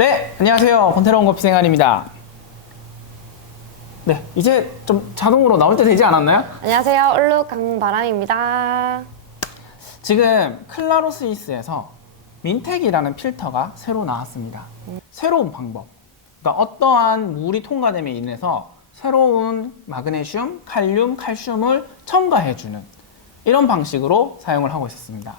네, 안녕하세요. 권태로운 커피 생활입니다. 네, 이제 좀 자동으로 나올 때 되지 않았나요? 안녕하세요. 얼룩 강바람입니다. 지금 클라로 스위스에서 민텍이라는 필터가 새로 나왔습니다. 새로운 방법. 그러니까 어떠한 물이 통과됨에 인해서 새로운 마그네슘, 칼륨, 칼슘을 첨가해주는 이런 방식으로 사용을 하고 있었습니다.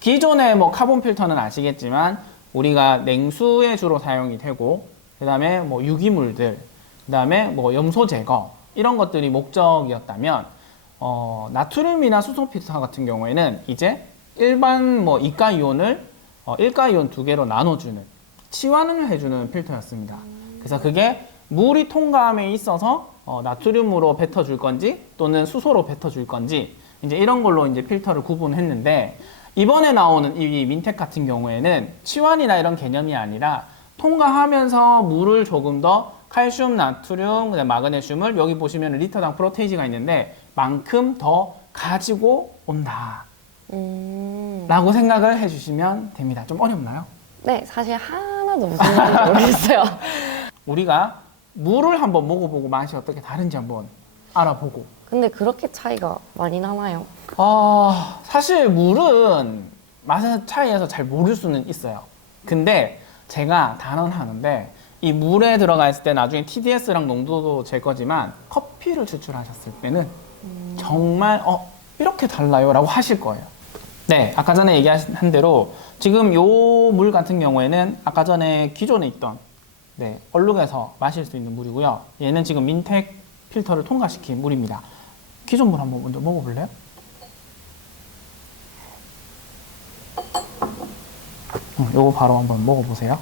기존의 카본 필터는 아시겠지만 우리가 냉수에 주로 사용이 되고 그 다음에 유기물들, 그 다음에 염소 제거 이런 것들이 목적이었다면 나트륨이나 수소 필터 같은 경우에는 이제 일반 이가 이온을 일가 이온 두 개로 나눠주는 치환을 해주는 필터였습니다. 그래서 그게 물이 통과함에 있어서 나트륨으로 뱉어줄 건지 또는 수소로 뱉어줄 건지 이제 이런 걸로 이제 필터를 구분했는데 이번에 나오는 이 민텍 같은 경우에는 치환이나 이런 개념이 아니라 통과하면서 물을 조금 더 칼슘, 나트륨, 그다음 마그네슘을 여기 보시면 리터당 프로테이지가 있는데 만큼 더 가지고 온다 라고 생각을 해주시면 됩니다. 좀 어렵나요? 네, 사실 하나도 무슨 말인지 모르겠어요. 우리가 물을 한번 먹어보고 맛이 어떻게 다른지 한번 알아보고 근데 그렇게 차이가 많이 나나요? 사실 물은 맛의 차이에서 잘 모를 수는 있어요. 근데 제가 단언하는데 이 물에 들어가 있을 때 나중에 TDS랑 농도도 잴 거지만 커피를 추출하셨을 때는 정말 이렇게 달라요 라고 하실 거예요. 네, 아까 전에 얘기한 대로 지금 요 물 같은 경우에는 아까 전에 기존에 있던 얼룩에서 마실 수 있는 물이고요. 얘는 지금 민텍 필터를 통과시킨 물입니다. 기존 물 한번 먼저 먹어볼래요? 요거 바로 한번 먹어보세요.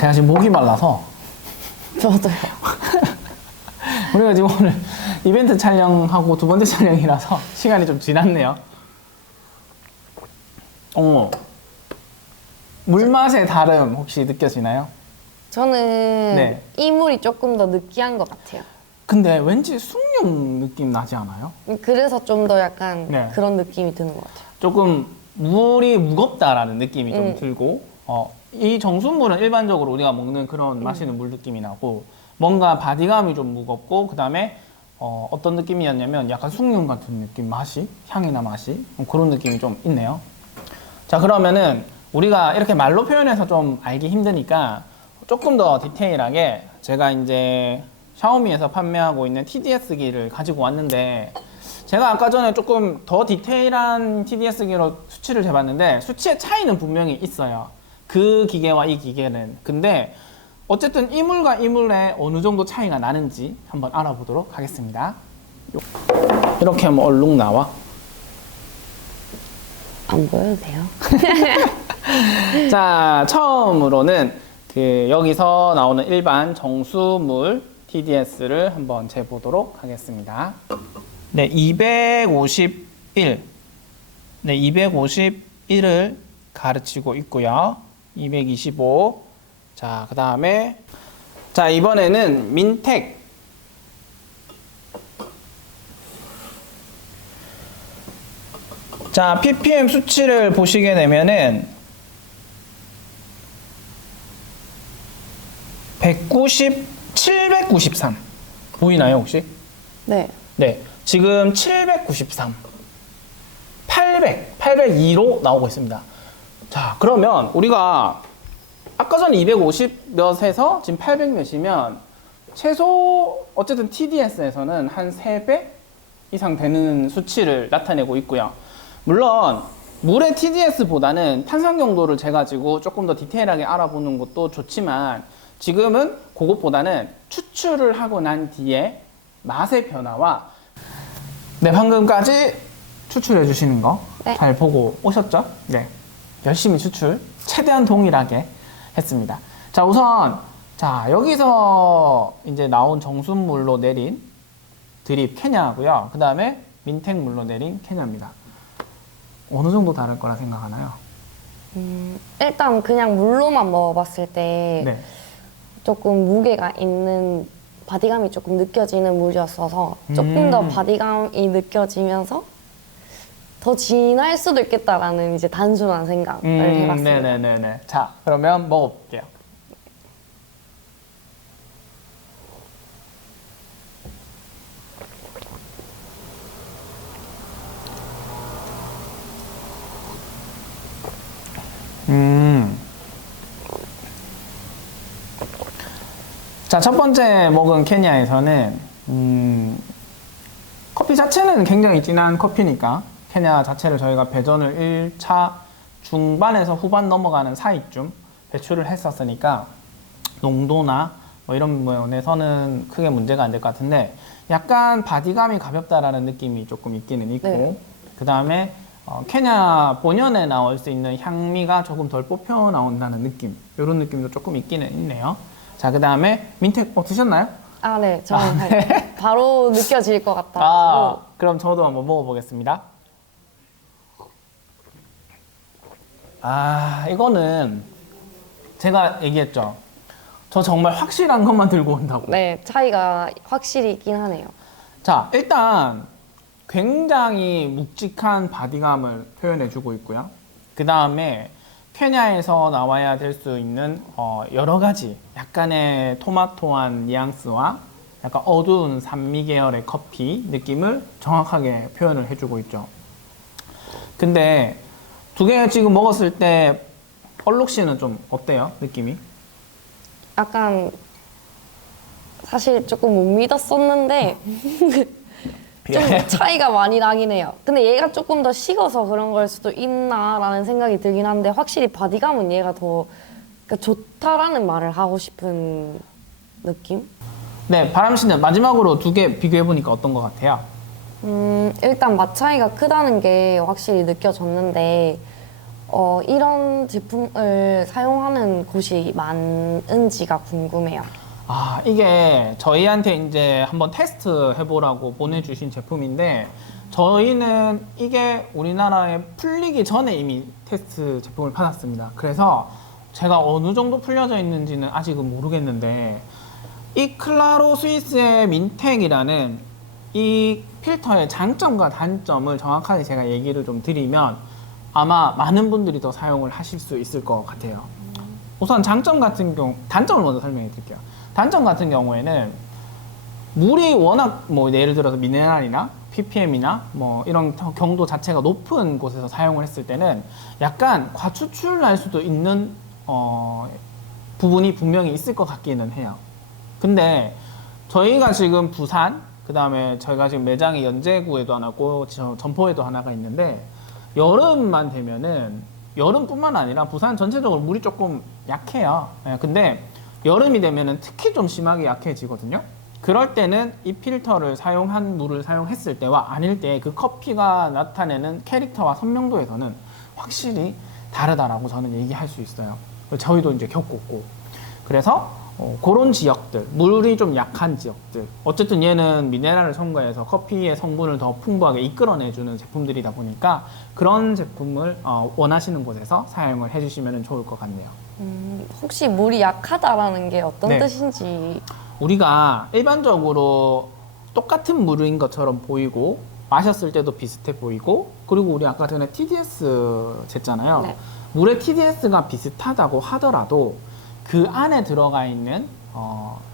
제가 지금 목이 말라서 저도요. 우리가 지금 오늘 이벤트 촬영하고 두 번째 촬영이라서 시간이 좀 지났네요. 물맛의 다름 혹시 느껴지나요? 저는 이 물이 조금 더 느끼한 것 같아요. 근데 왠지 숭늉 느낌 나지 않아요? 그래서 좀 더 약간 그런 느낌이 드는 것 같아요. 조금 물이 무겁다라는 느낌이 좀 들고 이 정수물은 일반적으로 우리가 먹는 그런 마시는 물 느낌이 나고 뭔가 바디감이 좀 무겁고 그 다음에 어떤 느낌이었냐면 약간 숭늉 같은 느낌 맛이 향이나 맛이 그런 느낌이 좀 있네요. 자, 그러면은 우리가 이렇게 말로 표현해서 좀 알기 힘드니까 조금 더 디테일하게 제가 이제 샤오미에서 판매하고 있는 TDS기를 가지고 왔는데 제가 아까 전에 조금 더 디테일한 TDS기로 수치를 재봤는데 수치의 차이는 분명히 있어요. 그 기계와 이 기계는. 근데 어쨌든 이 물과 이 물에 어느 정도 차이가 나는지 한번 알아보도록 하겠습니다. 이렇게 하면 얼룩 나와. 안 보여도 돼요? 자, 처음으로는 여기서 나오는 일반 정수물 TDS를 한번 재보도록 하겠습니다. 네, 251. 네, 251을 가르치고 있고요. 225. 자, 그 다음에 자, 이번에는 민텍. 자, ppm 수치를 보시게 되면은 793 보이나요 혹시? 네. 네, 지금 793 802로 나오고 있습니다. 자, 그러면 우리가 아까 전에 250 몇에서 지금 800 몇이면 최소 어쨌든 TDS에서는 한 3배 이상 되는 수치를 나타내고 있고요. 물론 물의 TDS보다는 탄산 경도를 재가지고 조금 더 디테일하게 알아보는 것도 좋지만 지금은 그것보다는 추출을 하고 난 뒤에 맛의 변화와 방금까지 추출해 주시는 거 잘 보고 오셨죠? 네, 열심히 추출 최대한 동일하게 했습니다. 자, 우선 여기서 이제 나온 정수물로 내린 드립 케냐고요. 그 다음에 민텍물로 내린 케냐입니다. 어느 정도 다를 거라 생각하나요? 일단 그냥 물로만 먹어봤을 때 조금 무게가 있는 바디감이 조금 느껴지는 물이었어서 조금 더 바디감이 느껴지면서 더 진할 수도 있겠다라는 이제 단순한 생각을 해봤습니다. 네네네네. 자, 그러면 먹어볼게요. 자, 첫 번째 먹은 케냐에서는 커피 자체는 굉장히 진한 커피니까 케냐 자체를 저희가 배전을 1차 중반에서 후반 넘어가는 사이쯤 배출을 했었으니까 농도나 뭐 이런 면에서는 크게 문제가 안 될 것 같은데 약간 바디감이 가볍다라는 느낌이 조금 있기는 있고 네. 그 다음에 케냐 본연에 나올 수 있는 향미가 조금 덜 뽑혀 나온다는 느낌 이런 느낌도 조금 있기는 있네요. 자, 그 다음에 민텍 드셨나요? 아, 네. 저는 바로 느껴질 것 같아서. 그럼 저도 한번 먹어보겠습니다. 이거는 제가 얘기했죠. 저 정말 확실한 것만 들고 온다고. 네, 차이가 확실히 있긴 하네요. 자, 일단 굉장히 묵직한 바디감을 표현해주고 있고요. 그 다음에 케냐에서 나와야 될 수 있는 여러 가지 약간의 토마토한 뉘앙스와 약간 어두운 산미 계열의 커피 느낌을 정확하게 표현을 해주고 있죠. 근데 두 개 지금 먹었을 때 얼룩 씨는 좀 어때요? 느낌이? 약간 사실 조금 못 믿었었는데 좀 차이가 많이 나긴 해요. 근데 얘가 조금 더 식어서 그런 걸 수도 있나라는 생각이 들긴 한데 확실히 바디감은 얘가 더 그러니까 좋다라는 말을 하고 싶은 느낌? 네, 바람 씨는 마지막으로 두 개 비교해 보니까 어떤 것 같아요? 일단 맛 차이가 크다는 게 확실히 느껴졌는데 이런 제품을 사용하는 곳이 많은지가 궁금해요. 이게 저희한테 이제 한번 테스트 해보라고 보내주신 제품인데 저희는 이게 우리나라에 풀리기 전에 이미 테스트 제품을 받았습니다. 그래서 제가 어느 정도 풀려져 있는지는 아직은 모르겠는데 이 클라로 스위스의 민텍이라는 이 필터의 장점과 단점을 정확하게 제가 얘기를 좀 드리면 아마 많은 분들이 더 사용을 하실 수 있을 것 같아요. 우선 장점 같은 경우, 단점을 먼저 설명해 드릴게요. 단점 같은 경우에는 물이 워낙 뭐 예를 들어서 미네랄이나 ppm이나 뭐 이런 경도 자체가 높은 곳에서 사용을 했을 때는 약간 과추출 날 수도 있는 부분이 분명히 있을 것 같기는 해요. 근데 저희가 지금 부산, 그 다음에 저희가 지금 매장이 연제구에도 하나 있고 점포에도 하나가 있는데 여름만 되면은 여름뿐만 아니라 부산 전체적으로 물이 조금 약해요. 근데 여름이 되면은 특히 좀 심하게 약해지거든요. 그럴 때는 이 필터를 사용한 물을 사용했을 때와 아닐 때 그 커피가 나타내는 캐릭터와 선명도에서는 확실히 다르다라고 저는 얘기할 수 있어요. 저희도 이제 겪었고. 그래서 그런 지역들, 물이 좀 약한 지역들. 어쨌든 얘는 미네랄을 첨가해서 커피의 성분을 더 풍부하게 이끌어내주는 제품들이다 보니까 그런 제품을 원하시는 곳에서 사용을 해주시면 좋을 것 같네요. 혹시 물이 약하다라는 게 어떤 네. 뜻인지. 우리가 일반적으로 똑같은 물인 것처럼 보이고 마셨을 때도 비슷해 보이고 그리고 우리 아까 전에 TDS 쟀잖아요. 네. 물의 TDS가 비슷하다고 하더라도 그 안에 들어가 있는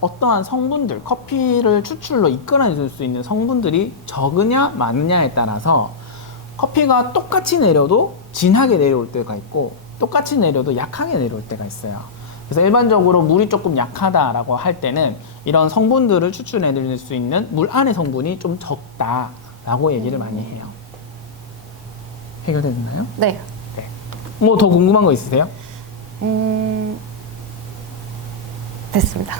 어떠한 성분들, 커피를 추출로 이끌어낼 수 있는 성분들이 적으냐 많으냐에 따라서 커피가 똑같이 내려도 진하게 내려올 때가 있고 똑같이 내려도 약하게 내려올 때가 있어요. 그래서 일반적으로 물이 조금 약하다라고 할 때는 이런 성분들을 추출해낼 수 있는 물 안의 성분이 좀 적다라고 얘기를 많이 해요. 해결됐나요? 네. 뭐 더 궁금한 거 있으세요? 됐습니다.